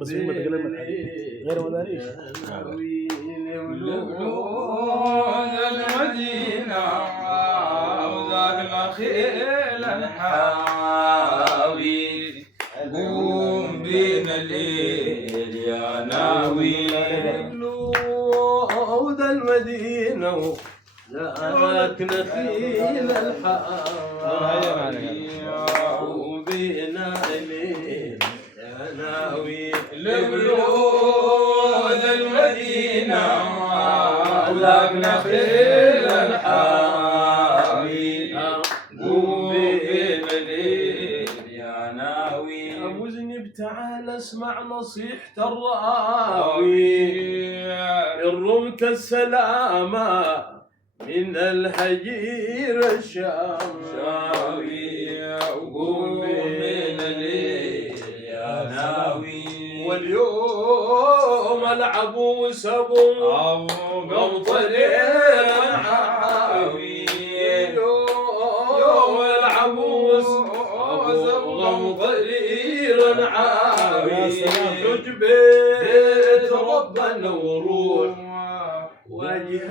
بس هم تكلم غير مداريش. المدينة وذاك الخيل الحاوي قوم بينا الليل يا ناوي ذا المدينة ذاك نخيل الحاوي قوم بينا الليل يا ناوي لبلود المدينة وذاك نخيل الحاوي قوم بينا الليل يا ناوي أبو زنب تعال اسمع نصيحة الراوي إن رمت السلامة من الهجير الشاوي وقوم بينا الليل يا ناوي واليوم العبوس ابو قمطرين حاوي يوم العبوس ابو قمطرين حاوي نجبت ربنا وروح وجه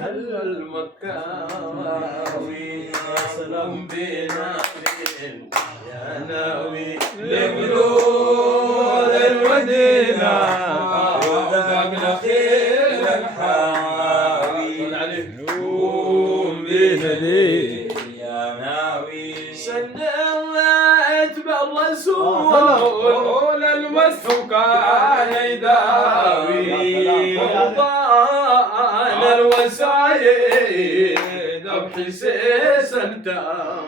المكاوي سلام بينا يا ناوي لبلود المدينة وذاك الخيل الحاوي قوم بينا الليل يا ناوي سلمت بالرسول المسح كان يداوي وضان الوسايد بحسيس انت يا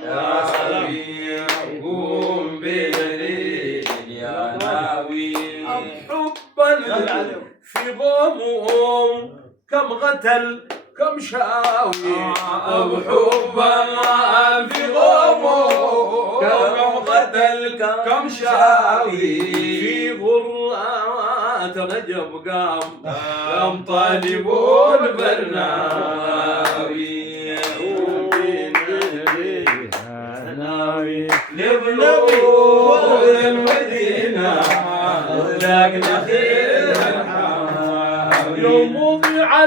ناوي قوم بينا الليل يا ناوي حبا في غموم كم غتل كم شاوي حبا في غموم كم قتل كم شاوي في غرات رجب قام طالبون برناوي لبلود المدينة وذاك نخيل الحاوي يوم وضع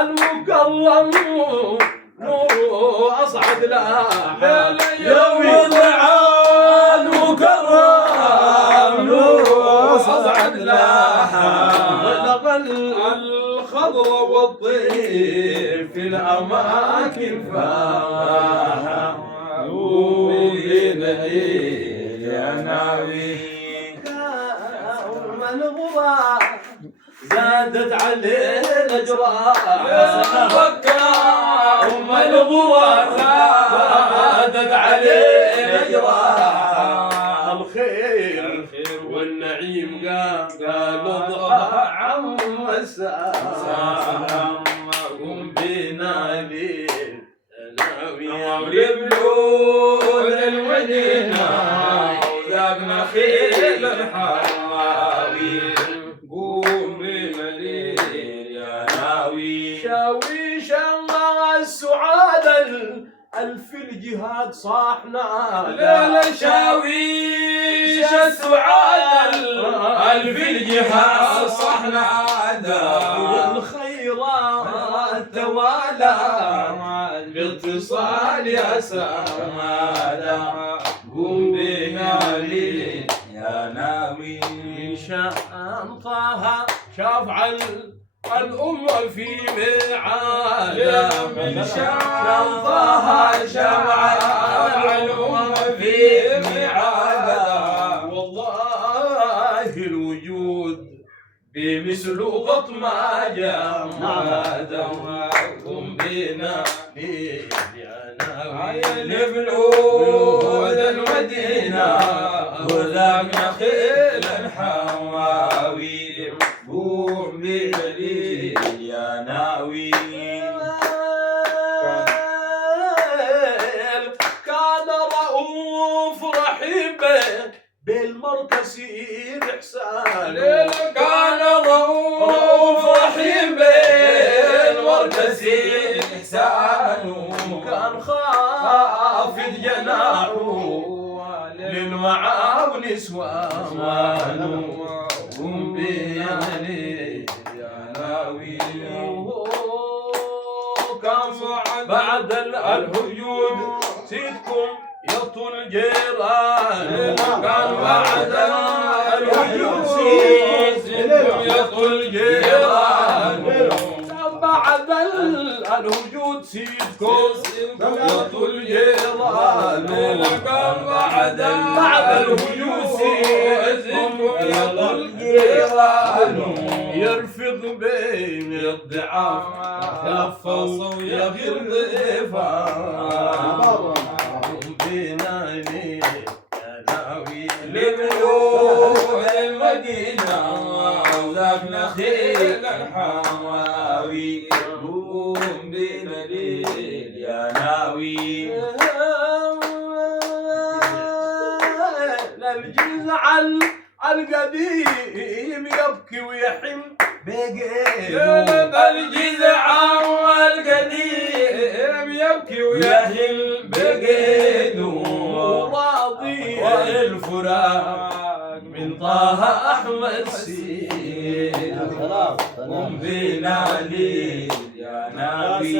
المكرم نور أصعد لاحا يوم وضع المكرم نور أصعد لاحا بلغ الخضر والطير في الأماكن فاحا بينا الليل يا ناوي كون الغبار زادت علينا جراح أم الغرى زادت علينا جراح الخير والنعيم قالوا ضحى عم الساعة قم بنا ليل ناوي لبلود المدينة وذاك نخيل الحاوي قوم بينا الليل يا ناوي شاويش الله السعاد الف الجهاد صاحنا لا شاويش السعاد الف الجهاد صحنا عدا والخيرات توالى باتصال يا سامادا قوم بينا الليل يا ناوي إن شاء طه شافع الأمة في ميعادا من شاء طه شفع الأمة في ميعادا والله الوجود بمثل غط ما جمادا قم بنا يا ناوي لبلود المدينة وذاك نخيل الحواوي قوم بينا الليل يا ناوي كان رؤوف رحيم بالمركز إحسان كان رؤوف رحيم بالمركز إحسان كان خافض جناحه للمعاون سوان قم بنا ليل يا ناوي كان بعد الهجود سيدكم يطول الجيران كان بعد الهجود سيدكم يطول الجيران بعد الوجود سيدكم يطول الجيران كان بعد الوجود سيدكم يطول الجيران يرفض بين الضعاف يفوا ويغير ضيفان بنا لي يا ناوي لملوك المدينة وذاك نخيل الحواوي قوم بنا ليل يا ناوي للجزع القديم يبكي ويحن بقيده الجزع القديم يبكي ويحن بقيده راضي والفراق من طه أحمد سيد قم بنا ليل يا ناوي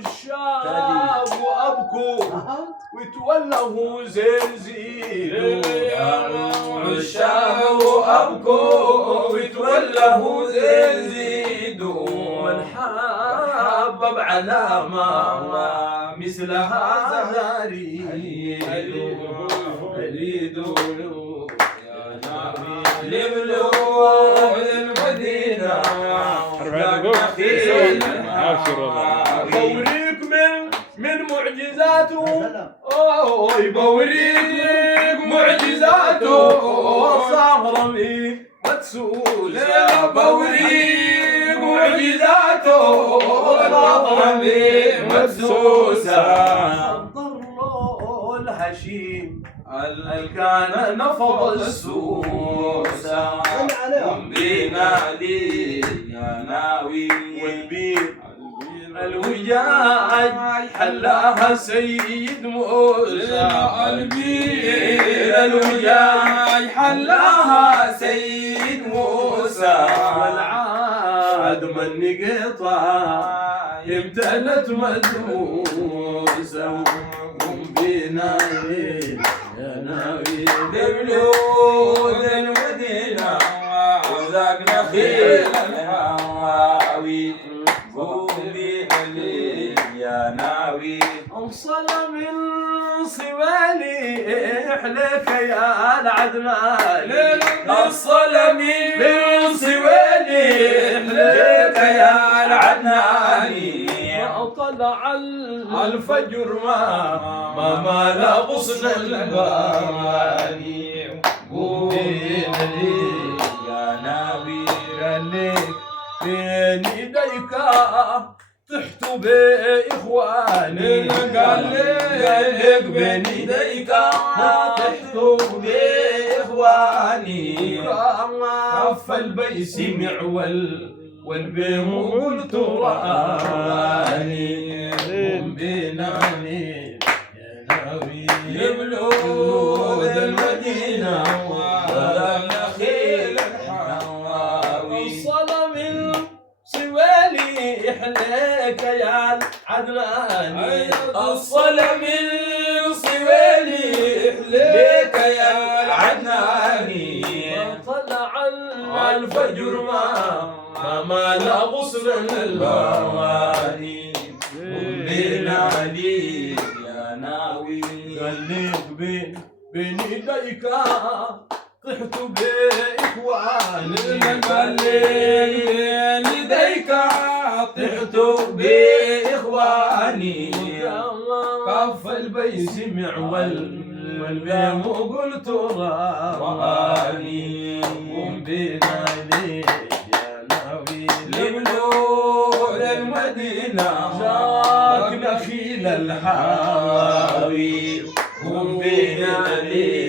عشاق وأبكوا وتولوا زين عشاق وأبكوا وتولوا زين والحبب على ما مثل هذا أريد يا ناوي لملوك المدينة بوريك من معجزاته بوريك معجزاته صهرة من مدسوسة بوريك معجزاته صهرة من مدسوسة الضر الهشيم كان نفض السوسة قم بنا ليل يا ناوي والبير الوجاج حلاها سيد موسى الوجاج حلاها سيد موسى والعاد من قطع امتلت مدروسة قم بنا يا ناوي بملوك المدينة وذاك نخيل الحواوي قوم بنا ليل يا ناوي انصل من صوالي احلك يا العدناني انصل من صوالي احلك يا العدناني طلع الفجر ما لا غصن الباني قوم بنا ليل يا ناوي لك بين يديك طحت بإخواني قال لك بين يديك طحت بإخواني كف البيس معول والبيم قلت راني قم بنا يا ناوي يبلغ المدينة وذا نخيل الحواوي وصل من صوالي إحليك يا العدناني أصل من صوالي إحليك يا العدناني طلع الفجر ما لا غصن البواني بنا لي يا ناوي قليك بين يديك طحت بإخواني قال بين يديك طحت بإخواني كف البيس معول والبيم قلت راني قم بنا يا ناوي لملوك المدينة ذاك نخيل الحاوي قم بنا ليل